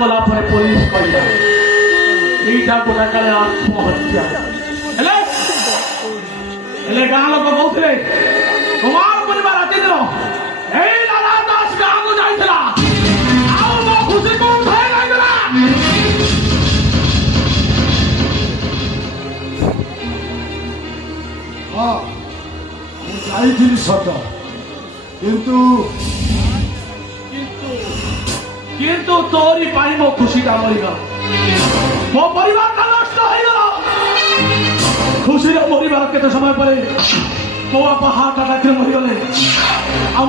কলা পরে পুলিশ কইলা এইটা গোটা কালে আত্মহত্যা হেলে হেলে গাঁ লোক কହୁଥିଲେ তোমার পরিবার রাতি দিন এই লালা দাস গাঁକୁ ଯାଇଥିଲା ଆଉ ମୋ ଖୁସି କୋଉଠି ଥାଏ ଲାଗିଲା ହଁ ମୁଁ ଯାଇଥିଲି ସତ କିନ୍ତୁ কিন্তু তোরই পাই মো খুশিটা মরিগল মো পরিবারটা নষ্ট হয়ে গেল খুশিরে মরিবার কেতে সময় পরে মো বাপা হার্ট আটাকে মরিগলে আর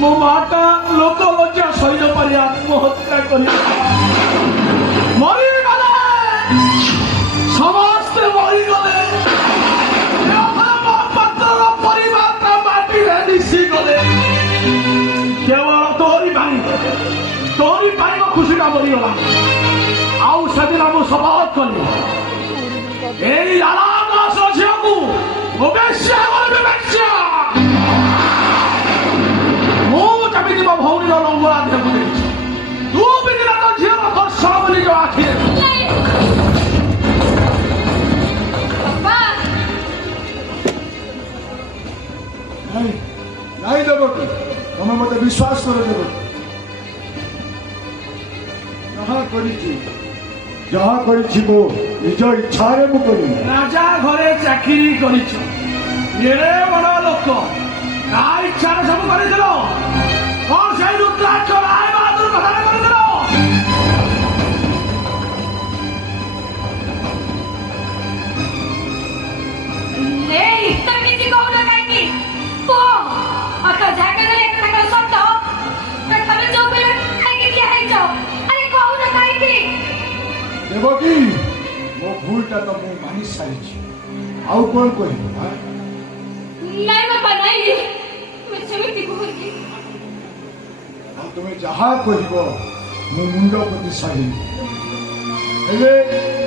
মো মাটা লোক লজ্জা সহ্য পারি আত্মহত্যা করি মরিগলে সমস্ত মরিগলে পরিবারটা মাটিরে মিশি গলে কেবল তোরই পাই ମୋ ଖୁସିଟା ମରିଗଲା ଆଉ ସେଦିନ ମୁଁ ଶପଥ କଲି ଏଇ ଲାଲା ଦାସ ଝିଅକୁ ମୁଁ ବେଶ୍ୟା କରିବି ବେଶ୍ୟା ମୁଁ ଯେମିତି ମୋ ଭଉଣୀର ଲଙ୍ଗଳା ଦେହକୁ ଦେଖିଛି ତୁ ବି ଦିନ ତୋ ଝିଅର ଦର୍ଶନ ବୋଲି ନିଜ ଆଖିରେ ନାଇଁ ଦେବକି ତମେ ମତେ ବିଶ୍ୱାସ କର ଦେବକି ଯାହା କରିଛି ମୁଁ ନିଜ ଇଚ୍ଛାରେ ମୁଁ କରିବି ରାଜା ଘରେ ଚାକିରି କରିଛ ଏଡ଼େ ବଡ଼ ଲୋକ ତା ଇଚ୍ଛାରେ ସବୁ କରିଥିଲ କଣ ସେଇ ରୁଦ୍ରାକ୍ଷ ରାୟ ବାହାଦୁର କଥାରେ କରିଥିଲ ଦେବକି ମୋ ଭୁଲଟା ତ ମୁଁ ମାନି ସାରିଛି ଆଉ କଣ କହିବ ଆଉ ତୁମେ ଯାହା କହିବ ମୁଁ ମୁଣ୍ଡ ପୋତି ସାରିବି ହେଲେ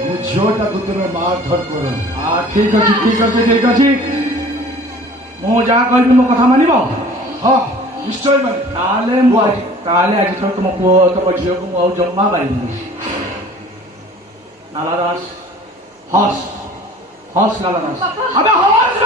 ମୋ ଝିଅଟାକୁ ତୁମେ ମାରଧର କର ଠିକ ଅଛି ଠିକ ଅଛି ଠିକ ଅଛି ମୁଁ ଯାହା କହିବି ମୋ କଥା ମାନିବ ହଁ ନିଶ୍ଚୟ ମାନି ତାହେଲେ ଆଜିଠାରୁ ତମ ପୁଅ ତମ ଝିଅକୁ ମୁଁ ଆଉ ଜମା ମାରିବିନି লালা দাস হস হস লালা দাস আবে হস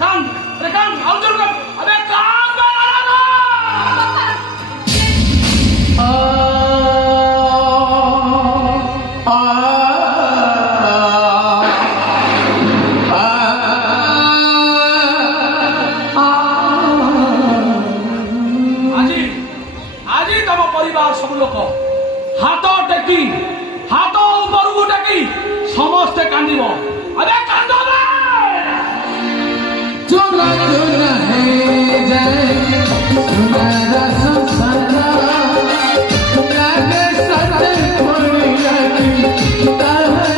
কান রে কান আউজর কান আবে কান ସବୁ ଲୋକ ହାତ ଟେକି ହାତ ଉପରକୁ ଟେକି ସମସ୍ତେ କାନ୍ଦିବ ଆରେ କାନ୍ଦ ଚୁନା ଚୁନା ହେଇଯାଏ ଚୁନାର ସଂସାର ଲାଗେ ସତେ ପଡ଼ିଲାଣି ତାହାର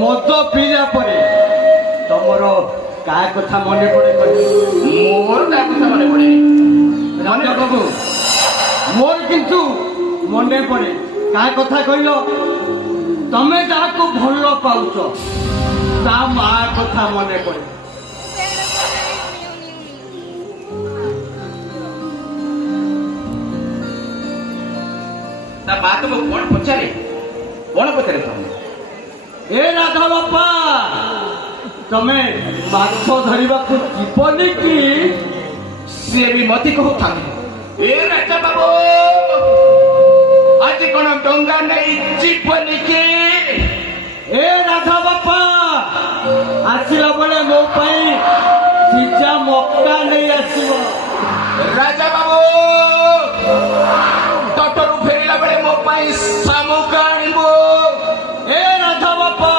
ମଦ ପିଇଲା ପରେ ତମର କାହା କଥା ମନେ ପଡେ ମୋର ତା କଥା ମନେ ପଡେ ରାଜା ବାବୁ ମୋର କିନ୍ତୁ ମନେ ପଡେ କାହା କଥା କହିଲ ତମେ ଯାହାକୁ ଭଲ ପାଉଛ ତା ମା କଥା ମନେ ପଡେ ତା ମା ତମକୁ କଣ ପଚାରେ ତମେ ଏ ରାଧା ବାପା ତମେ ମାଛ ଧରିବାକୁ ଯିବନି କି ସିଏ ବି ମତେ କହୁଥାନ୍ତି ଏ ରାଜା ବାବୁ ଆଜି କଣ ଡଙ୍ଗା ନେଇ ଯିବନି କି ଏ ରାଧା ବାପା ଆସିଲା ବେଳେ ମୋ ପାଇଁ ସିଝା ମକା ନେଇ ଆସିବ ରାଜା ବାବୁ ତଟରୁ ଫେରିଲା ବେଳେ ମୋ ପାଇଁ ଶାମୁକ ଆଣିବ ଏ ରାଧା ବାପା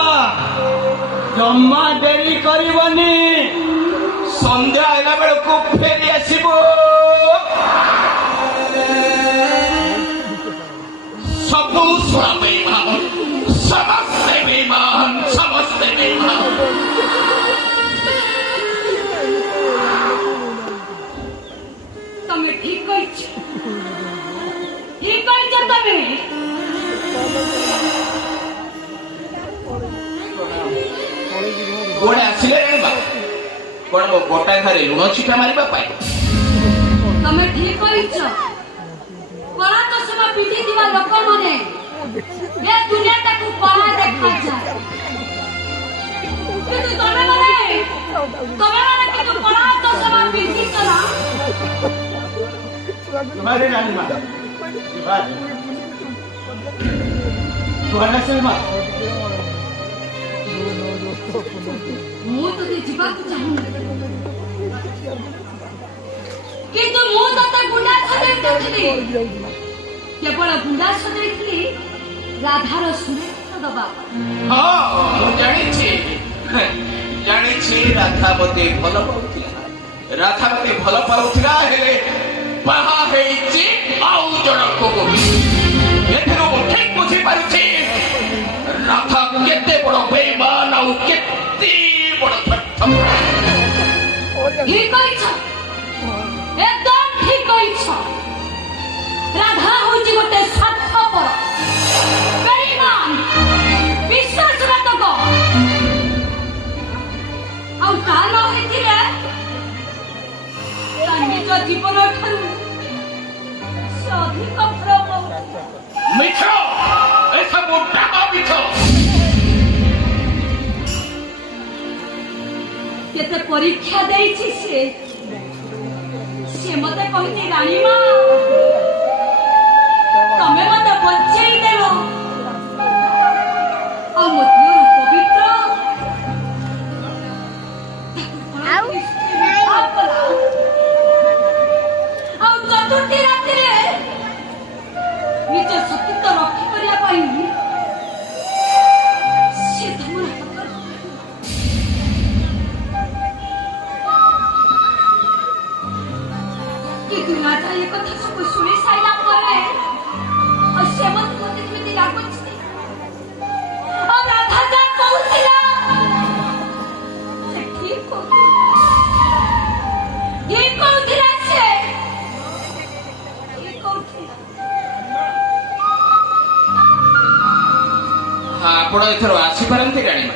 ଜମା ଡେରି କରିବନି ସନ୍ଧ୍ୟା ହେଲା ବେଳକୁ ଫେରି ଆସିବ ସବୁ ଶୁଣ ବେଇମାନ ସମସ୍ତେ ବେଇମାନ ସମସ୍ତେ ବେଇମାନ ତମେ ଠିକ କହିଛ ତମେ କୁଆଡେ ଆସିଲେ ବା କଣ ମୋ ଗୋଟା ଘରେ ଲୁଣ ଛିଟା ମାରିବା ପାଇଁ ତମେ ଠିକ କହିଛ କଳା ଚଷମା ପିନ୍ଧିଥିବା ଲୋକମାନେ ଏ ଦୁନିଆଟାକୁ କଳା ଦେଖାଯାଏ କିନ୍ତୁ ତମେମାନେ କିନ୍ତୁ କଳା ଚଷମା ପିନ୍ଧିଛ ନା तुम्हारे रानी माँ तुम्हारा सलमा ମୁଁ ତତେ ଯିବାକୁ ଚାହୁଁନି କିନ୍ତୁ ମୁଁ ତତେ ଗୁଣ୍ଡା ସଜାଇଥିଲି କେବଳ ଗୁଣ୍ଡା ସଜାଇଥିଲି ରାଧାର ସୁରକ୍ଷା ଦବା ହଁ ମୁଁ ଜାଣିଛି ରାଧା ମତେ ଭଲ ପାଉଥିଲା ହେଲେ ବାହା ହେଇଛି ଆଉ ଜଣକୁ ଏଥିରୁ ମୁଁ ଠିକ ବୁଝିପାରୁଛି ରାଧା କେତେ ବଡ ବେଇମାନ ଆଉ କେତେ ବଡ ଠିକ କହିଛ ଏକଦମ ଠିକ କହିଛ ରାଧା ହଉଛି ଗୋଟେ ସ୍ୱାର୍ଥପର ବେଇମାନ ବିଶ୍ୱାସଘାତକ ଆଉ ତା ନ ହେଇଥିଲେ ତା ନିଜ ଜୀବନ ଠାରୁ ସେ ଅଧିକ ଫଳ ପାଉଥିଲା ମିଛ ଏସବୁ ଡାହା ମିଛ କେତେ ପରୀକ୍ଷା ଦେଇଛି ସେ ମତେ କହିଛି ରାଣୀ ମା ତମେ ମତେ ବଞ୍ଚେଇ ଦେବ ଆଉ ମୋ ଦେହ ପବିତ୍ର ଆଉ ଚତୁର୍ଥୀ ରାତିରେ ନିଜ ସତୀତ୍ୱ ରକ୍ଷା କରିବା ପାଇଁ ସେ ତମର ହାତରେ କିନ୍ତୁ ରାଜା ଏ କଥା ସବୁ ଶୁଣି ସାରିଲା ପରେ ଆଉ ସେ ମତେ ଯେମିତି ଲାଗୁଛି ଆଉ ରାଧା ଯାହା କହୁଥିଲା ସେ ଠିକ କହୁଥିଲା ସେ ଠିକ କହୁଥିଲା ଆପଣ ଏଥର ଆସିପାରନ୍ତି ରାଣୀ ମା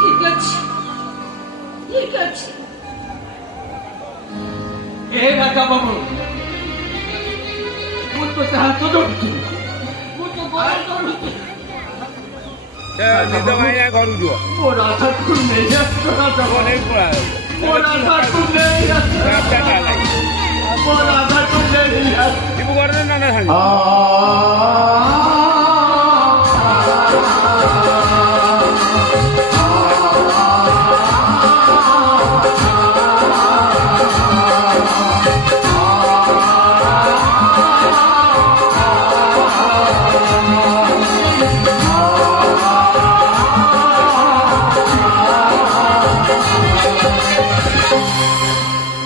ଠିକ ଅଛି ଠିକ ଅଛି ଏ ରାଜା ବାବୁ ମୁଁ ତ ହାତ ଧରୁଛି ମୁଁ ତ ବଡ଼ ଧରୁଛି ନିଦ ଭାଇନା ଘରକୁ ଯିବ ମୋ ରାଧାକୁ ନେଇ ଆସ ରାଜା ବାବୁ। ନେଇ ପଳା ମୋ ରାଧାକୁ ନେଇ ଆସ ମୋ ରାଧାକୁ ନେଇ ଆସ ଯିବୁ ଘରେ ନାନା ସାଙ୍ଗେ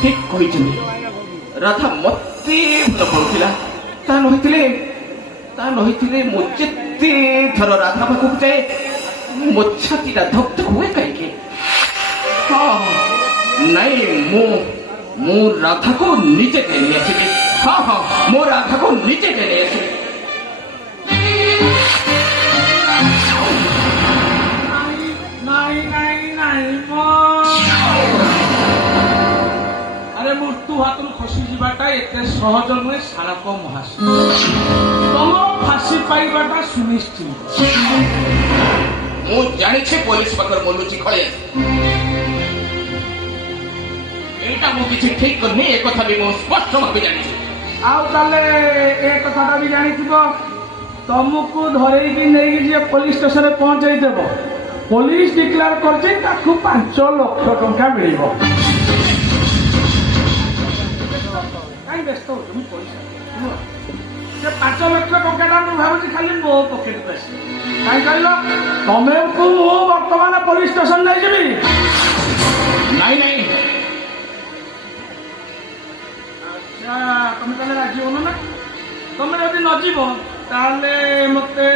ଠିକ କହିଛନ୍ତି ରାଧା ମତେ ଭଲ ପାଉଥିଲା ତା ନହେଇଥିଲେ ମୁଁ ଯେତେ ଯେତେ ଥର ରାଧା ପାଖକୁ ଯାଏ ମୋ ଛାତିଟା ଧକ୍ ଧକ୍ ହୁଏ କାହିଁକି? ହଁ ନାଇଁ ମୁଁ ରାଧାକୁ ନିଜେ ଘେନି ଆସିବି। ହଁ ହଁ ମୁଁ ରାଧାକୁ ନିଜେ ଘେନି ଆସିବି। ନାଇଁ ନାଇଁ ନାଇଁ ଆରେ ମୃତ୍ୟୁ ହାତରୁ ଖସି ଯିବାଟା ଏତେ ସହଜ ନୁହେଁ ଶାଳକ ମହାଶୟ। ତମ ଫାଶୀ ପାଇବାଟା ସୁନିଶ୍ଚିତ। ମୁଁ ଜାଣିଛି ପୋଲିସ ପାଖରେ ମୁଁ ଲୁଚି ଖଳି ଅଛି। ଏଇଟା ମୁଁ କିଛି ଠିକ କରିନି, ଏ କଥା ବି ମୁଁ ସ୍ପଷ୍ଟ ଭାବେ ଜାଣିଛି। ଆଉ ତାହେଲେ ଏ କଥାଟା ବି ଜାଣିଥିବ, ତମକୁ ଧରେଇକି ନେଇକି ଯିଏ ପୋଲିସ ଷ୍ଟେସନରେ ପହଞ୍ଚେଇଦେବ, ପୋଲିସ ଡିକ୍ଲେୟାର କରିଛି ତାକୁ 5 ଲକ୍ଷ ଟଙ୍କା ମିଳିବ। କାହିଁ ବ୍ୟସ୍ତ ହଉଛ? ମୁଁ ପଇସା ସେ 5 ଲକ୍ଷ ଟଙ୍କାଟା ମୁଁ ଭାବୁଛି ଖାଲି ମୋ ପକେଟକୁ ଆସିବ। କାହିଁ କହିଲ, ତମକୁ ମୁଁ ବର୍ତ୍ତମାନ ପୋଲିସ ଷ୍ଟେସନ ନେଇଯିବି। ନାଇଁ ନାଇଁ ଆଚ୍ଛା, ତମେ ତାହେଲେ ରାଜି ହଉନ ନା? ତମେ ଯଦି ନ ଯିବ ତାହେଲେ ମତେ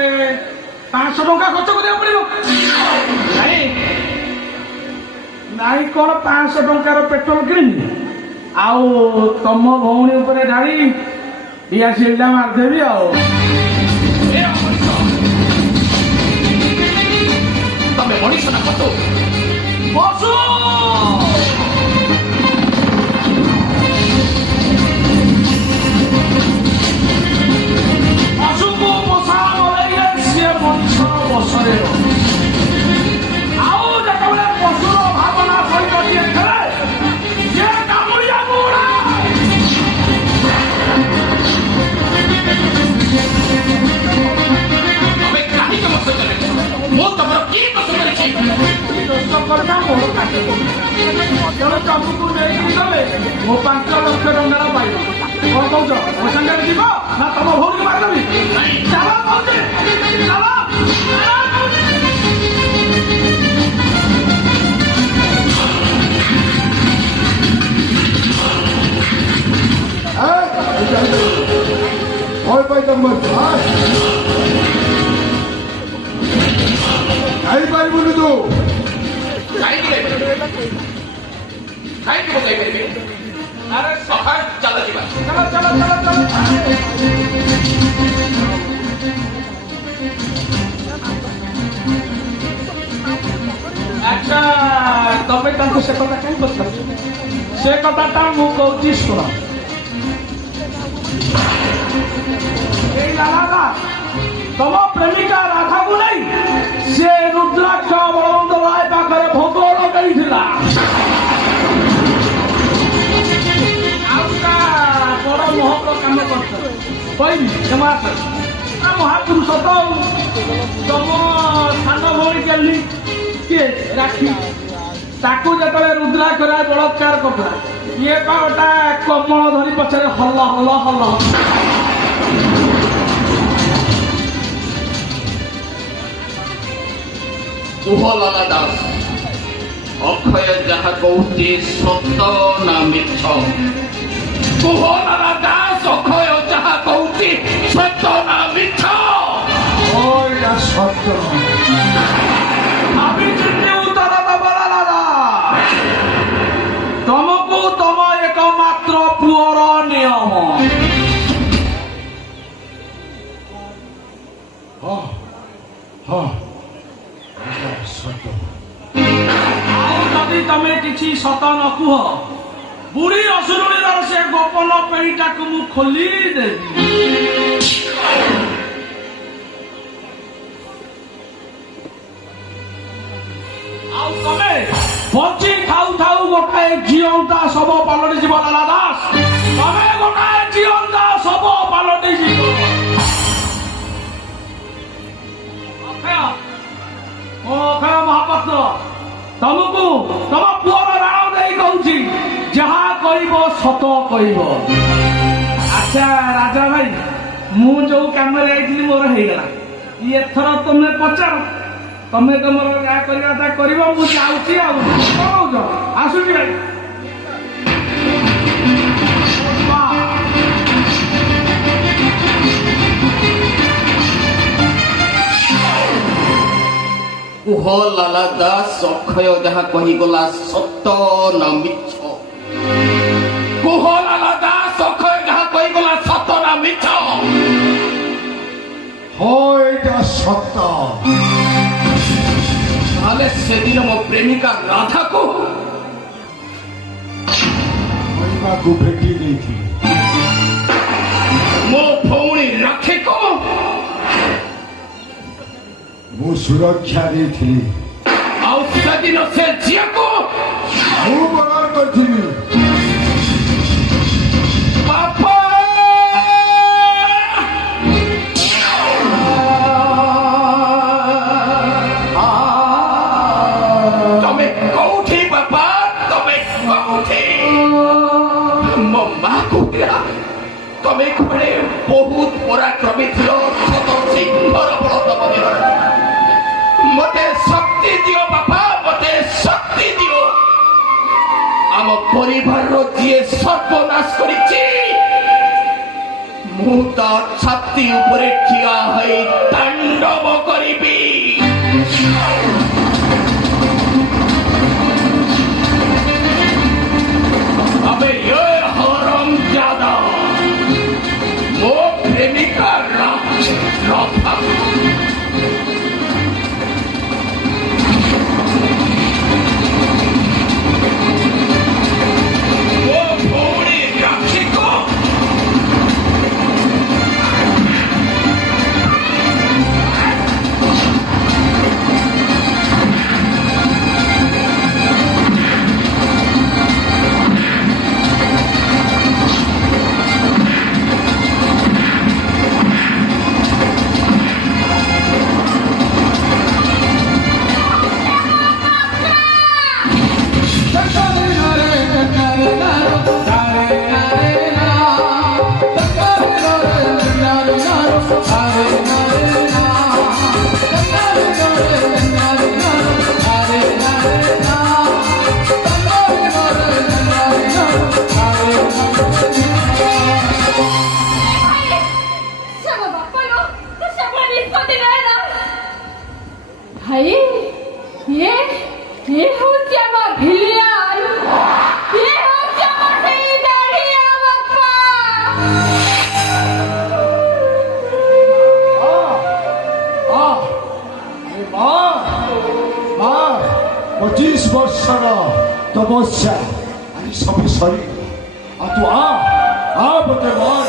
500 ଟଙ୍କା ଖର୍ଚ୍ଚ କରିବାକୁ ପଡିବ। ନାଇଁ ନାଇଁ କଣ 500 ଟଙ୍କାର ପେଟ୍ରୋଲ କିଣିବି, ଆଉ ତମ ଭଉଣୀ ଉପରେ ଢାଳି ଡିଆସିଲଟା ମାରିଦେବି। ଆଉ ଏ ଅମଣିଷ, ତମେ ମଣିଷ ନା ପଶୁ? ପଶୁ ପଶୁକୁ ପୋଷା ନଦେଇଲେ ସିଏ ମଣିଷ ବସରେ ରହେ। ଆଉ ଯେତେବେଳେ ପଶୁର ଭାବନା ସହିତ ଯିଏ ଖେଳେ ସିଏ କାମୁଡ଼ିବାକୁ ଉଡ଼ାଏ। ତମେ କାହିଁକି ମୋ ସହିତ ଲାଗିଛ? ମୁଁ ତମର କି ଦୋଷ କରିଛି? ଦୋଷ କରିବା ମୋର କାଟିବ। ତେଣୁ ତମକୁ ନେଇକି ଗଲେ ମୁଁ 5 ଲକ୍ଷ ଟଙ୍କାର ପାଇବ। କଣ କହୁଛ? ମୋ ସାଙ୍ଗରେ ଯିବ ନା ତମ ଭଉଣୀକୁ ମାରିଦେବି? ଚାଲ କହୁଛି, ଚାଲ। ভয় পাইতাম ଯାଇପାରିବୁନି ତୁ। କାହିଁକି ଯାଇପାରିବି? କାହିଁକି ମୁଁ ଯାଇପାରିବି? ଆରେ ସକାଳ ଚାଲ ଯିବା। ଚାଲ ଚାଲ ଚାଲ ଚାଲ। ଆଚ୍ଛା, ତମେ ତାଙ୍କୁ ସେ କଥା କାହିଁ ପଚାରୁଛ? ସେ କଥାଟା ମୁଁ କହୁଛି ଶୁଣ। ଏଇ ରାଧା ତମ ପ୍ରେମିକା ରାଧାକୁ ନେଇ ସେ ରୁଦ୍ରାକ୍ଷ ବଳବନ୍ତ ରାୟ ପାଖରେ ଭୋଗ ଲଗେଇଥିଲା। ଆଉ ତା ବଡ ମହକ କାମ କରୁଛ କହିବି ମହାପୁରୁଷ ତ ତମ ସାନ ଭଉଣୀ କେଲି କିଏ ରାକ୍ଷୀ, ତାକୁ ଯେତେବେଳେ ରୁଦ୍ରାକ୍ଷ ରାୟ ବଳାତ୍କାର କରୁଥିଲା, ଇଏ ପା ଗୋଟା କମଳ ଧରି ପଛରେ ହଲ ହଲ ହଲ। କୁହ ଲାଲା ଦାସ, ଅକ୍ଷୟ ଯାହା କହୁଛି ସତ ନା ମିଛ? କୁହ ଲାଲା ଦାସ, ଅକ୍ଷୟ ଯାହା କହୁଛି ସତ ନା ମିଛ? ওইটা সত্য আমি চিঠি উত্তর দেব লালা। ତମକୁ ତମ ଏକମାତ୍ର ପୁଅର ନିୟମ। হ্যাঁ হ্যাঁ এটা সত্য। ଆଉ ଯଦି ତମେ କିଛି ସତ ନ କୁହ, ବୁଢୀ ଅସୁରୁଣୀର ସେ ଗୋପନ ପେଣିଟାକୁ ମୁଁ ଖୋଲିଦେବି। ଆଉ ତମେ ବଞ୍ଚି ଥାଉ ଥାଉ ଗୋଟାଏ ଜିଅନ୍ତା ଶବ ପାଲଟି ଯିବ ଲାଲା ଦାସ। ତମେ ଗୋଟାଏ ଜିଅନ୍ତା ଶବ ପାଲଟି ଯିବ। ଅକ୍ଷୟ ମହାପାତ୍ର, ତମକୁ ତମ ପୁଅର ରାଣ ଦେଇ କହୁଛି, ଯାହା କହିବ ସତ କହିବ। ଆଚ୍ଛା ରାଜା ଭାଇ, ମୁଁ ଯୋଉ କାମରେ ଯାଇଥିଲି ମୋର ହେଇଗଲା। ଏଥର ତମେ ପଚାର, ତମେ ତମର ଯାହା କରିବା କଥା କରିବ। ମୁଁ ଯାଉଛି। ଆଉ କଣ କହୁଛ? ଆସୁଛି ଭାଇ। କୁହ ଲାଲା ଦାସ ଅକ୍ଷୟ ଯାହା କହିଗଲା ସତ ନା ମିଛ? କୁହ ଲାଲା ଦାସ ଅକ୍ଷୟ ଯାହା କହିଗଲା ସତ ନା ମିଛ? হয় এটা সত্য। তাহলে সেদিন ମୋ ପ୍ରେମିକା ରାଧାକୁ ମହିମାକୁ ଭେଟି ଦେଇଥିଲି। ମୋ ଭଉଣୀ ରାକ୍ଷୀକୁ ମୁଁ ସୁରକ୍ଷା ଦେଇଥିଲି। ଆଉ ସେଦିନ ସେ ଝିଅକୁ ମୁଁ ବଳାତ୍କାର କରିଥିଲି। ବାପା ତମେ କୋଉଠି ବାପା? ତମେ କୋଉଠି? ମୋ ମା କହୁଥିଲା ତମେ କୁଆଡ଼େ ବହୁତ ପରାକ୍ରମୀ ଥିଲ, ସତ ସିଂହର ବଳ ତମ ଦେହରେ। ମତେ ଶକ୍ତି ଦିଅ ବାପା, ମତେ ଶକ୍ତି ଦିଅ। ଆମ ପରିବାରର ଯିଏ ସର୍ବନାଶ କରିଛି ମୁଁ ତା ଛାତି ଉପରେ ଠିଆ ହୋଇ ତାଣ୍ଡବ କରିବି। अबे ये हरामजादा वो प्रेमिका राधा वो भौणी राक्षी को श्यामा बापा लो तो श्यामा निष्पत्ति लेना भाई ये हो श्यामा भिलियाल ये हो श्यामा सही दाढ़िया बापा মা 25 ବର୍ଷର ତପସ୍ୟା ଆଜି ସବୁ ସରି। ଆଉ ତୁ ଆ ମୋତେ ମାର।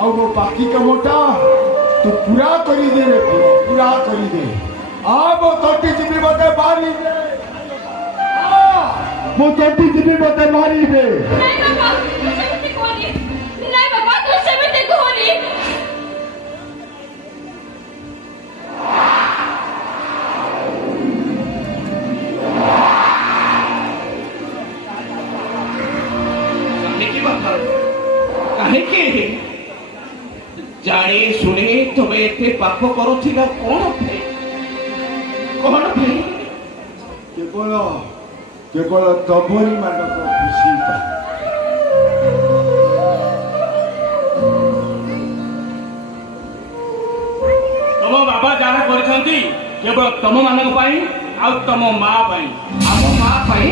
ଆଉ ମୋ ବାକି କାମଟା ତୁ ପୁରା କରିଦେ ରେ ପୁରା କରିଦେ। ମୋ ତଣ୍ଟି ଯିବି ମୋତେ ମାରିବେ। ମୋ ତଣ୍ଟି ଯିବି ମୋତେ ମାରିବେ। नहीं बाबा तू सेमिति कोनी नहीं बाबा तू सेमिति कोनी କାହିଁକି ବାପା? କାହିଁକି ଜାଣି ଶୁଣି ତମେ ଏତେ ପାପ କରୁଥିଲ କଣ ପାଇଁ? କଣ ପାଇଁ? କେବଳ ତମରି ମାନଙ୍କ ଖୁସି ପାଇଁ। ତମ ବାବା ଯାହା କରିଛନ୍ତି କେବଳ ତମ ମାନଙ୍କ ପାଇଁ ଆଉ ତମ ମା ପାଇଁ। ଆମ ମା ପାଇଁ?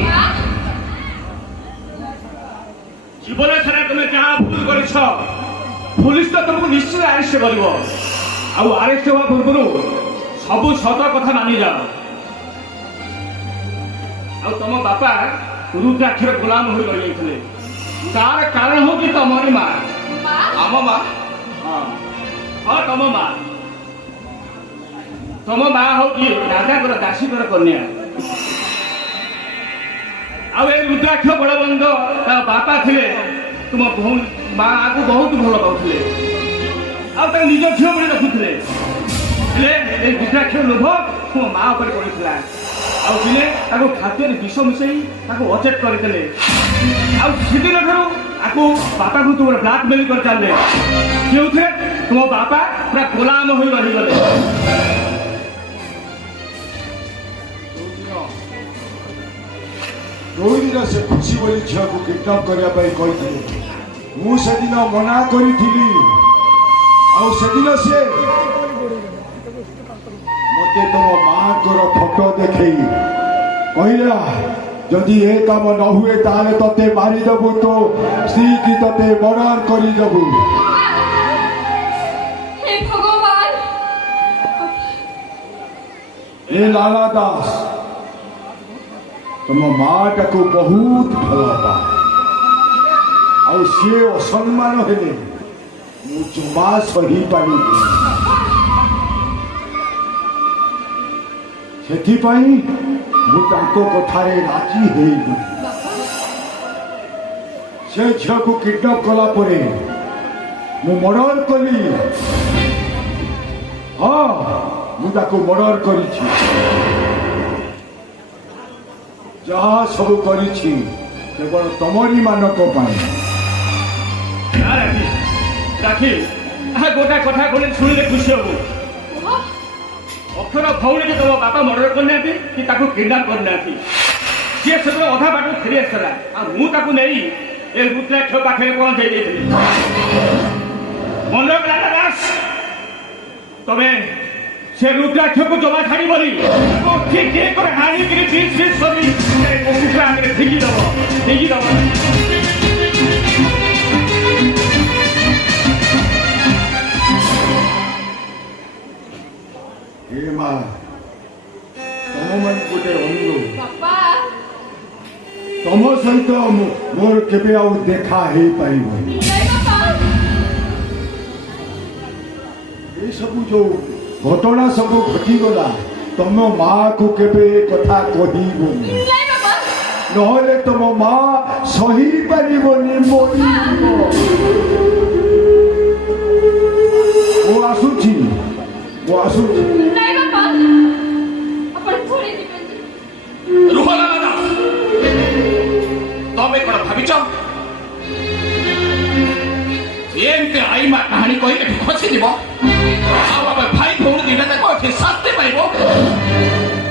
ଜୀବନ ସାରା ତମେ ଯାହା ଭୁଲ କରିଛ ପୁଲିସ ତ ତମକୁ ନିଶ୍ଚୟ ଆରେଷ୍ଟ କରିବ। ଆଉ ଆରେଷ୍ଟ ହେବା ପୂର୍ବରୁ ସବୁ ସତ କଥା ମାନିଯାଅ। ଆଉ ତମ ବାପା ରୁଦ୍ରାକ୍ଷର ଗୋଲାମ ହୋଇ ରହିଯାଇଥିଲେ। ତାର କାରଣ ହଉଛି ତମରି ମା। ଆମ ମା? ହଁ ତମ ମା। ତମ ମା ହଉଛି ରାଜାଙ୍କର ଦାସୀଙ୍କର କନ୍ୟା। ଆଉ ଏ ରୁଦ୍ରାକ୍ଷ ବଳବନ୍ଧ ତା ବାପା ଥିଲେ ତୁମ ଭଉଣୀ ମାକୁ ବହୁତ ଭଲ ପାଉଥିଲେ। ଆଉ ତାଙ୍କ ନିଜ ଝିଅ ଭଳି ରଖୁଥିଲେ। ହେଲେ ଏ ରୁଦ୍ରାକ୍ଷ ଲୋଭ ମୋ ମା ଉପରେ ପଡ଼ିଥିଲା। ଆଉ ଦିନେ ତାକୁ ଖାଦ୍ୟରେ ବିଷ ମିଶାଇ ତାକୁ ଅଚେତ କରିଦେଲେ। ଆଉ ସେଦିନ ଠାରୁ ଆକୁ ବାପାକୁ ତୁମର ବ୍ଲାକମେଲ କରି ଚାଲିଲେ। ଯେଉଁଥିରେ ତୁମ ବାପା ପୁରା ଗୋଲାମ ହୋଇ ରହିଗଲେ। ଯୋଉଦିନ ସେ ଖୁସି ବୋଲି ଝିଅକୁ କିଡନାପ କରିବା ପାଇଁ କହିଥିଲେ ମୁଁ ସେଦିନ ମନା କରିଥିଲି। ଆଉ ସେଦିନ ସେ ମତେ ତମ ମାଙ୍କର ଫଟୋ ଦେଖେଇ କହିଲା ଯଦି ଏ କାମ ନ ହୁଏ ତାହେଲେ ତତେ ମାରିଦେବୁ ତୋ ସ୍ତ୍ରୀକି ତତେ ମର୍ଡର କରିଦେବୁ। हे भगवान ଏ ଲାଲା ଦାସ ତମ ମାଟାକୁ ବହୁତ ଭଲ ପାଏ ଆଉ ସିଏ ଅସମ୍ମାନ ହେଲେ ମୁଁ ଜମା ସହିପାରିବି। ସେଥିପାଇଁ ମୁଁ ତାଙ୍କ କଥାରେ ରାଜି ହେଇଗଲି। ସେ ଝିଅକୁ କିଡନାପ କଲା ପରେ ମୁଁ ମର୍ଡର କଲି। ହଁ ମୁଁ ତାକୁ ମର୍ଡର କରିଛି। ଯାହା ସବୁ କରିଛି କେବଳ ତମରି ମାନଙ୍କ ପାଇଁ। ନା ରାଖି ରାଖି ଗୋଟା କଥା କହିଲେ ଶୁଣିଲେ ଖୁସି ହବୁ। ଅକ୍ଷର ଭଉଣୀକି ତମ ବାପା ମର୍ଡର କରିନାହାନ୍ତି କି ତାକୁ କିଡନାପ କରିନାହାନ୍ତି। ସିଏ ସେତେବେଳେ ଅଧା ବାଟକୁ ଫେରି ଆସିଥିଲା ଆଉ ମୁଁ ତାକୁ ନେଇ ଏ ରୁଦ୍ରାକ୍ଷ ପାଖରେ ପହଞ୍ଚେଇ ଦେଇଥିଲି। ମନେ ରଖିଲା ନା ଦାସ ତମେ ସେ ରୁଦ୍ରାକ୍ଷକୁ ଜମା ଛାଡ଼ିବନି। ଠିକ ଠିକ করে ହାଣିକିରି ପିସ୍ ପିସ୍ କରି ମୋ କୁକୁଡ଼ା ଆଗରେ ଫିଙ୍ଗି ଦବ। ହେ ମା ତମମାନଙ୍କୁ ଗୋଟେ ଅନୁରୋଧ बापा ତମ ସହିତ ମୋର କେବେ ଆଉ ଦେଖା ହେଇପାରିବନି। नहीं बापा ଏସବୁ ଯୋଉ ଘଟଣା ସବୁ ଘଟିଗଲା ତମ ମାକୁ କେବେ ଏ କଥା କହିବନି नहीं बापा ନହେଲେ ତମ ମା ସହିପାରିବନି ମରିଯିବ। ମୁଁ ଆସୁଛି। नहीं बापा अपन थोड़ी दीपेंद्र ରୁହ ଲାଲା ଦାସ ତମେ କଣ ଭାବିଛ ଏମିତି ଆଇମା କାହାଣୀ କହି ଏଠି ଖସିଯିବ ଆଉ ଆମ ଭାଇ ଭଉଣୀ ଦିଟା ଯାକ ଏଠି ଶାସ୍ତି ପାଇବ?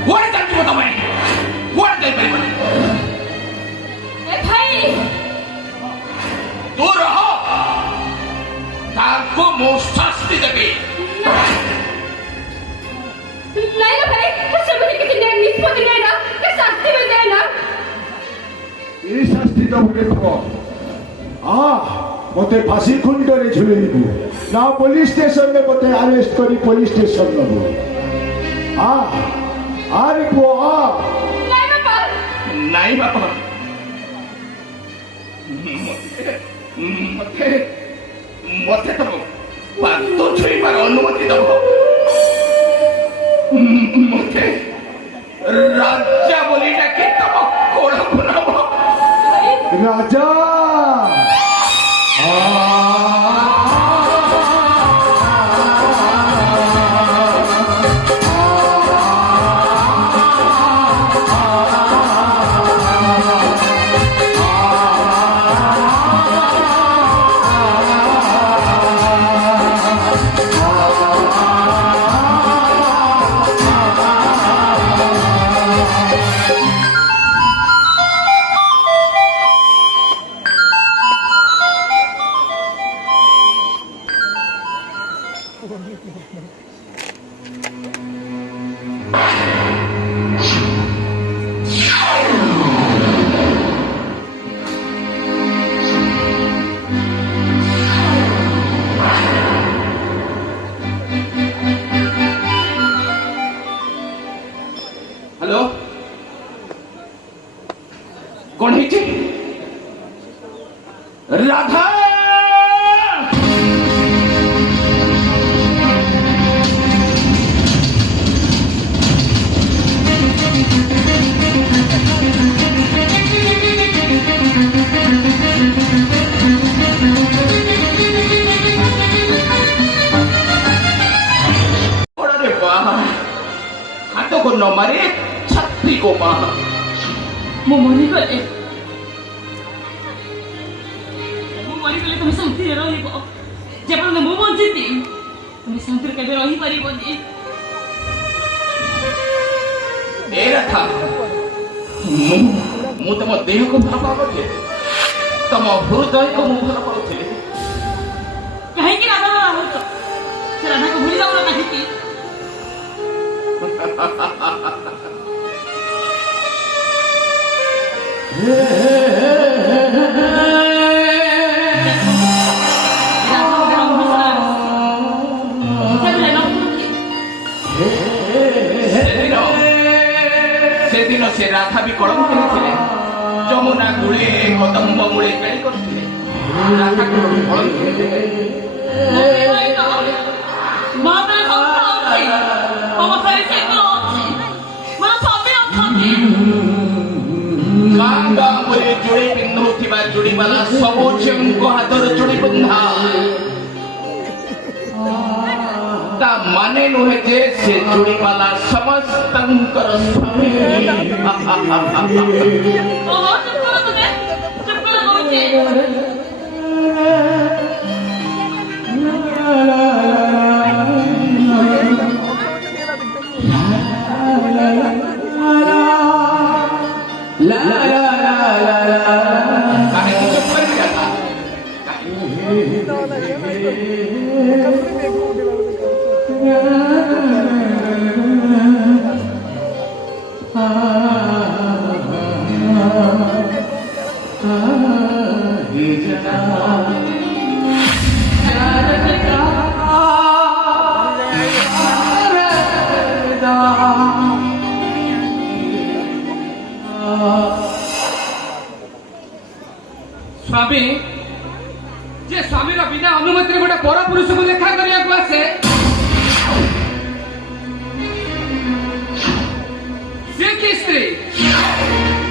କୁଆଡ଼େ ଚାଲିଯିବ ତମେ? କୁଆଡ଼େ ଯାଇପାରିବନି? ए भाई ତୁ ରହ ତାଙ୍କୁ ମୁଁ ଶାସ୍ତି ଦେବି। नहीं ना भाई कैसे मुझे कितने निष्पत्ति लेना के शास्ति में देना ଏ ଶାସ୍ତି ଦବୁ ଦେଖ। ମତେ ଫାଶୀ ଖୁଣ୍ଟରେ ଝୁଲେଇବୁ ନା ପୋଲିସ ଷ୍ଟେସନରେ ମତେ ଆରେଷ୍ଟ କରି ପୋଲିସ ଷ୍ଟେସନ ନବୁ। ଆରେ ପୁଅ नहीं बापा ନାଇଁ ବାପା ମତେ ତମ ପାଦ ଛୁଇଁବାର ଅନୁମତି ଦବ। ମତେ ରାଜା ବୋଲି ଡାକି ତମ କୋଳକୁ ନବ। ରାଜା ହ୍ୟାଲୋ କଣ ହେଇଛି? ରାଧା ওরে বাহ হাতକୁ ନ ମାରି ଛାତିକୁ ମାର। ମୁଁ ମରିଗଲେ ତମେ ଶାନ୍ତିରେ ରହିବ। ଯେପର୍ଯ୍ୟନ୍ତ ମୁଁ ବଞ୍ଚିଛି ତମେ ଶାନ୍ତିରେ କେବେ ରହିପାରିବନି। ଏ ରାଧା ମୁଁ ତମ ଦେହକୁ ଭଲ ପାଉନଥିଲି ତମ ହୃଦୟକୁ ମୁଁ ଭଲ ପାଉଥିଲି। କାହିଁକି ରାଧା ହଉଛ? ସେ ରାଧାକୁ ଭୁଲି ଯାଉନ କାହିଁକି? ସେଦିନ ସେ ରାଧା ବି କଳଙ୍କି ଥିଲେ ଯମୁନା କୂଳେ କଦମ୍ବ ମୂଳେ ଗାଳି କରୁଥିଲେ ରାଧା କଳଙ୍କି ଥିଲେ ଗାଁ ଗାଁ ବୋଲି ଚୁଡ଼ି ପିନ୍ଧୁଥିବା ଚୁଡ଼ିବାଲା ସବୁ ଝିଅଙ୍କ ହାତରେ ଚୁଡ଼ି ପିନ୍ଧା ତା ମାନେ ନୁହେଁ ଯେ ସେ ଚୁଡ଼ିବାଲା ସମସ୍ତଙ୍କର ସ୍ୱାମୀ କାହିଁକି ଚୁପ୍ କରିବି ରାଧା? स्वामी जे स्वामीर बिना अनुमति गोटे पर पुरुष को देखा करने को आसे से की स्त्री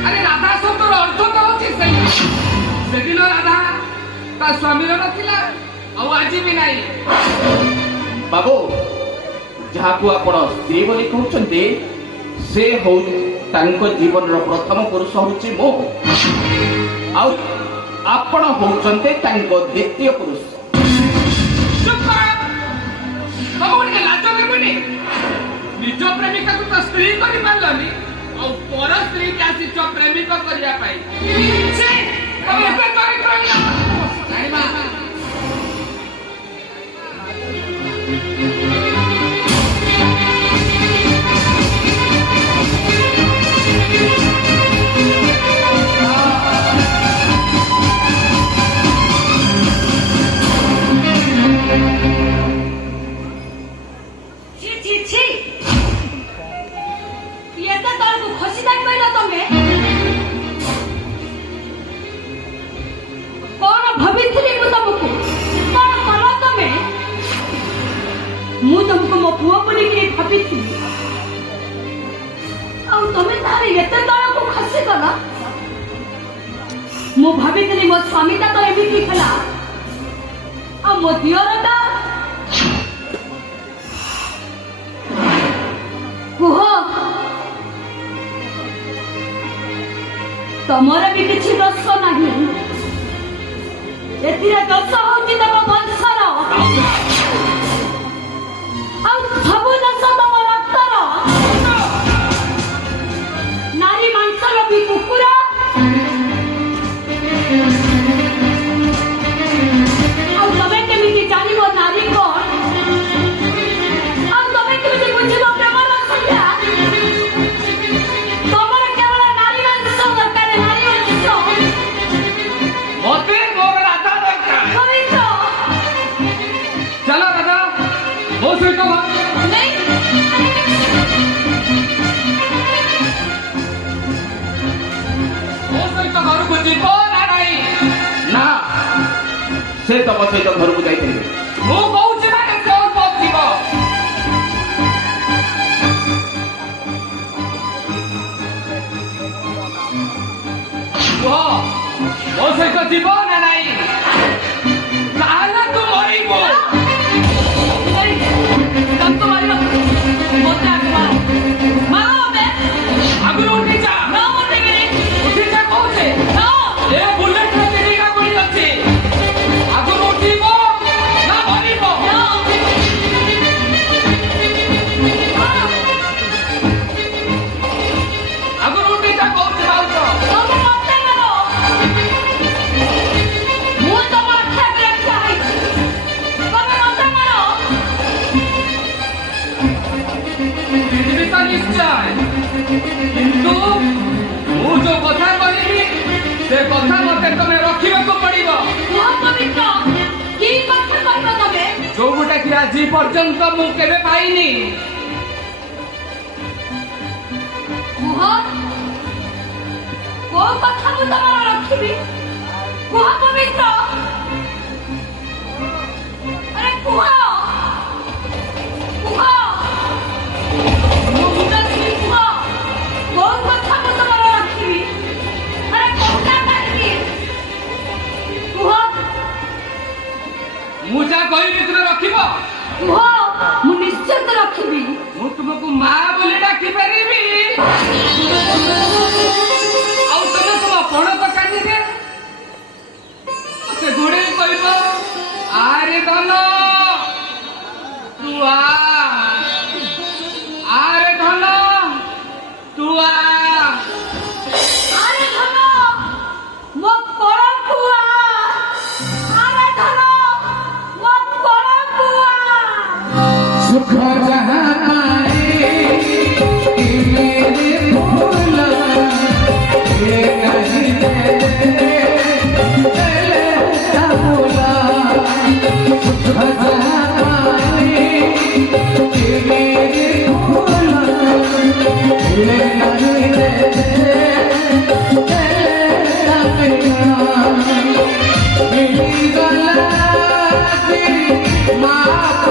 अरे राधा शब्द अर्थ तो होची से दिन राधा ता स्वामीर नथिला ଆଉ ଆଜି ବି ନାହିଁ ବାବୁ ଯାହାକୁ ଆପଣ ସ୍ତ୍ରୀ ବୋଲି କହୁଛନ୍ତି ସେ ହଉ ତାଙ୍କ ଜୀବନର ପ୍ରଥମ ପୁରୁଷ ହଉଛି ମୁଁ ଆଉ ଆପଣ ହଉଛନ୍ତି ତାଙ୍କ ଦ୍ୱିତୀୟ ପୁରୁଷ ଚୁପ୍ କର ତମକୁ ଟିକେ ଲାଜ ଦେବନି ନିଜ ପ୍ରେମିକାକୁ ତ ସ୍ତ୍ରୀ କରିପାରିଲନି ଆଉ ପର ସ୍ତ୍ରୀକି ଆସିଛ ପ୍ରେମିକ କରିବା ପାଇଁ ଛେ, ତମେ ଏତେ ଚରିତ୍ରହୀନ ନାଇଁ ମା ମୁଁ ତମକୁ ମୋ ପୁଅ ବୋଲିକି ଭାବିଥିଲି ଆଉ ତମେ ତାର ଏତେ ତଳକୁ ଖସିଗଲ ମୁଁ ଭାବିଥିଲି ମୋ ସ୍ୱାମୀଟା ତ ଏମିତି ହେଲା ଆଉ ମୋ ଦିଅରଟା କୁହ ତମର ବି କିଛି ଦୋଷ ନାହିଁ ଏଥିରେ ଦୋଷ ହଉଛି ତମ ବଂଶର ଆଉ ସବୁ ଦୋଷ ତମ ରକ୍ତର ନାରୀ ମାଂସର ବି କୁକୁର ଆଉ ତମେ କେମିତି ଜାଣିବ ନାରୀ କଣ ଆଉ ତମେ କେମିତି ବୁଝିବ ପ୍ରେମର ସଂଜ୍ଞା ତମର କେବଳ ନାରୀ ମାଂସ ଦରକାର ନାରୀ ମାଂସ ମତେ ମୋର ରାଧା ଦରକାର ପବିତ୍ର ଚାଲ ରାଧା ମୋ ସହିତ ନାଇଁ ମୋ ସହିତ ଘରକୁ ଯିବ ନା ନାହିଁ ନା ସେ ତମ ସହିତ ଘରକୁ ଯାଇଥିଲେ ମୁଁ କହୁଛି ମାନେ ସେ ଅଳ୍ପ ଯିବ କୁହ ମୋ ସହିତ ଯିବ ନା ନାହିଁ ତାହେଲେ ତୁ ମରିବୁ ତମକୁ ମାରିବ ମୋତେ ଆଗ ମାର ମାର ମତେ ଆଗରୁ ଉଠି ଯା ନ ମରିବିନି ଉଠି ଯା କହୁଛେ ନ ଏ ବୁଲେଟ ତିନିଟା ଗୁଳି ଅଛି ଆଗରୁ ଉଠିବ ନା କିନ୍ତୁ ମୁଁ ଯୋଉ କଥା କହିବି ସେ କଥା ମତେ ତମେ ରଖିବାକୁ ପଡିବ। କୁହ ପବିତ୍ର, କି କଥା କହିବ ତମେ? ଯୋଉଟା କି ଆଜି ପର୍ଯ୍ୟନ୍ତ ମୁଁ କେବେ ପାଇନି। କୁହ, କୋଉ କଥା ମୁଁ ତମର ରଖିବି? କୁହ ପବିତ୍ର, ଆରେ କୁହ କୁହ, ମୋ ମୁଣ୍ଡ ଛୁଇଁ କୁହ, କୋଉ କଥା ମୁଁ ତମର ରଖିବି? ଆରେ କହୁନା କାହିଁକି? କୁହ ମୁଁ ଯାହା କହିବି ତୁମେ ରଖିବ। କୁହ, ମୁଁ ନିଶ୍ଚିତ ରଖିବି। ମୁଁ ତୁମକୁ ମା ବୋଲି ଡାକିପାରିବି। ଆଉ ତମେ ତୁମ ପଣ ଦୋକାନୀରେ ମତେ ଗୋଡେଇ କହିବ, ଆରେ ଧନ ତୁ ଆରେ ଧନ ତୁ আরে ধন মোক পড়া পুয়া, আরে ধন মোক পড়া পুয়া। सुख जहाँ पाए कि मेरे भोला ये नहीं तेरा भोला। सुख जहाँ पाए कि मेरे भोला ये नहीं तेरा भोला। मेरी गलती माफ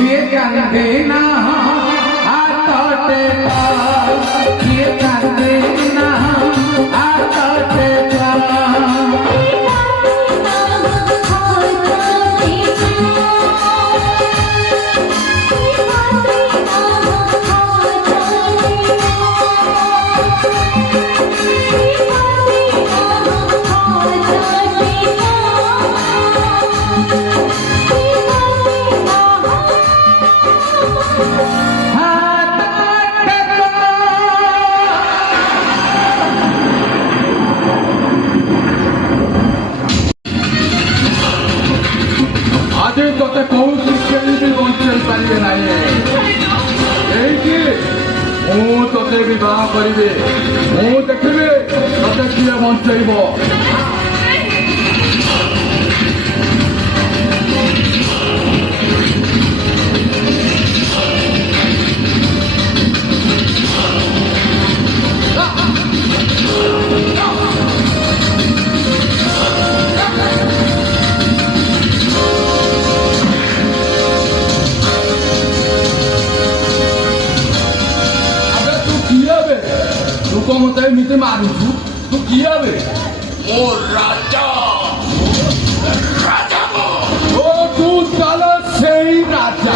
ये कंदेना हाथ टेका, ये कंदेना हाथ टेका। ଆଜି ତତେ କହୁଛି କେହି ବି ବଞ୍ଚେଇ ପାରିବେ ନାହିଁ। ଏଇଠି ମୁଁ ତତେ ବିବାହ କରିବି। ମୁଁ ଦେଖିବି ତତେ କିଏ ବଞ୍ଚେଇବ। ଆବେ ତୁ କିଏ ବେ? ତୁ କଣ ମତେ ଏମିତି ମାରୁଛୁ? ତୁ କିଏ ବେ? ओ राजा राजा ଓ ତୁ ଚାଲ ସେଇ ରାଜା।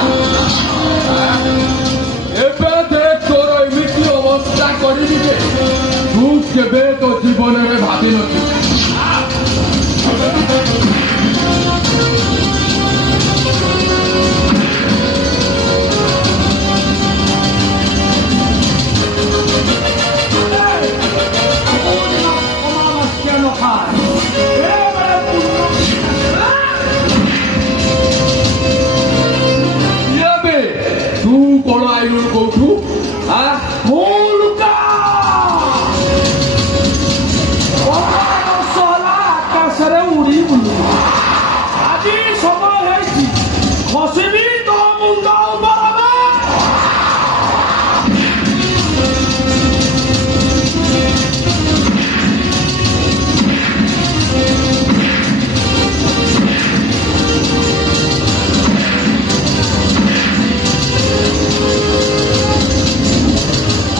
ଏବେ ଦେଖ ତୋର ଏମିତି ଅବସ୍ଥା କରିବି ଯେ ତୁ କେବେ ତୋ ଜୀବନରେ ଭାବିନଥିବୁ। অমাবস্যা নখায় କିଏ ବେ? ତୁ କଣ ଆଇଲୁ କୋଉଠୁ? ଆକାଶରେ ଉଡି ବୁଲୁ। ଆଜି ସମୟ ହେଇଛି, ଖସିବି ତୋ ମୁଣ୍ଡ ଉପରେ।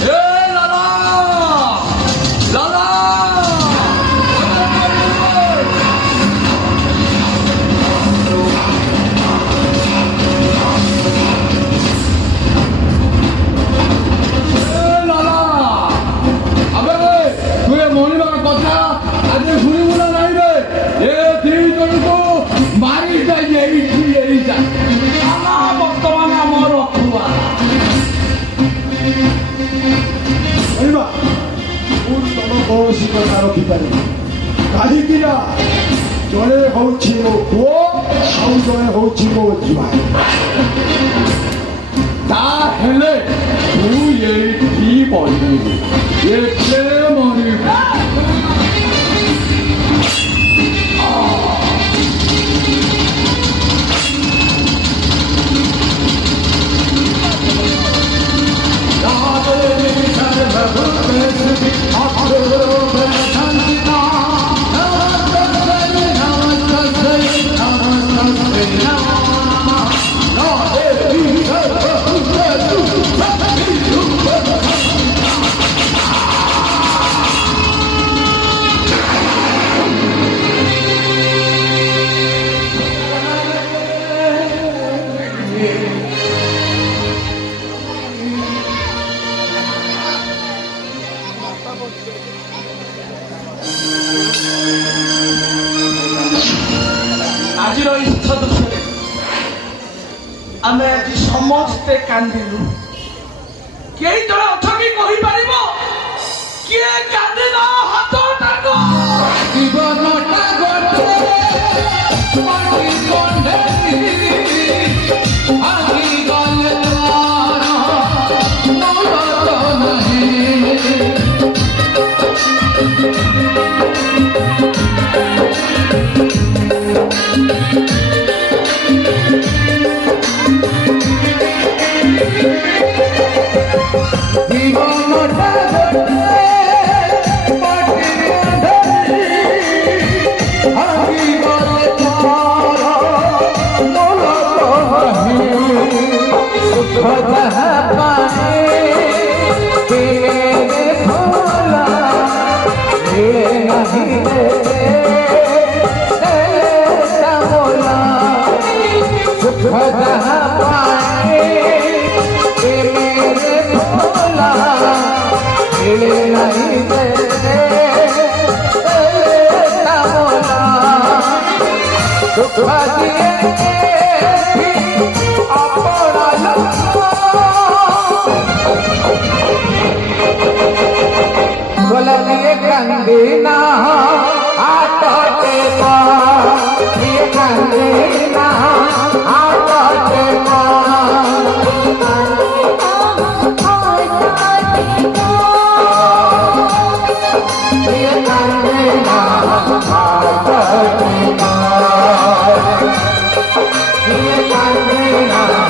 ଏ ଲାଲା ଲାଲା ଏ ଲାଲା ଆବେ ତୁ ଏ ମଣିବାର କଥା ଆଜି ଶୁଣିବୁ ନା ନାହିଁ ବେ? ଏ ଦି ଜଣକୁ ମାରିଟା ଏଇଠି ଏଇଟା। ଆମ ବର୍ତ୍ତମାନ ଆମ ରଖୁଆ। କହିବା ମୁଁ ତମ କୌଣସି କଥା ରଖିପାରିବି କାହିଁକି ନା ଜଣେ ହଉଛି ମୋ ପୁଅ ଆଉ ଜଣେ ହଉଛି ମୋ ଜୁଆଇ। ତାହେଲେ ତୁ ଏଇଠି ମରିବୁ, ଏତେ ମରିବୁ। ଆଜିର ଏହି ସଦୃଶ୍ୟରେ ଆମେ ଆଜି ସମସ୍ତେ କାନ୍ଦିଲୁ। କେହି ଜଣେ ଅଛ କି କହିପାରିବ କିଏ କାନ୍ଦିଲ? ହାତ ଉଠାନ୍ତୁ। ଜୀବନଟା ଗୋଟେ ମାଟି କଣ୍ଢେଇ, ଭାଙ୍ଗି ଗଲେ ମୋର ନାହିଁ। জীবনটা ଗୋଟେ মাটি কণ্ঢেই, ভাঙি গলে ମୋର ନାହିଁ। সুখ যাহা পাଏ কেড়ে ভোলা, মিଳେ ନାହିଁ রে শ্যামলা। সুখ যাহা পাଏ কেড়ে ভোলা, মিଳେ ନାହିଁ রে শ্যামলা। সুখ দিয়ে अपना गोलिए कंदीना आटे ये कंदीना आटे ये कंदीना आटे ये कंदीना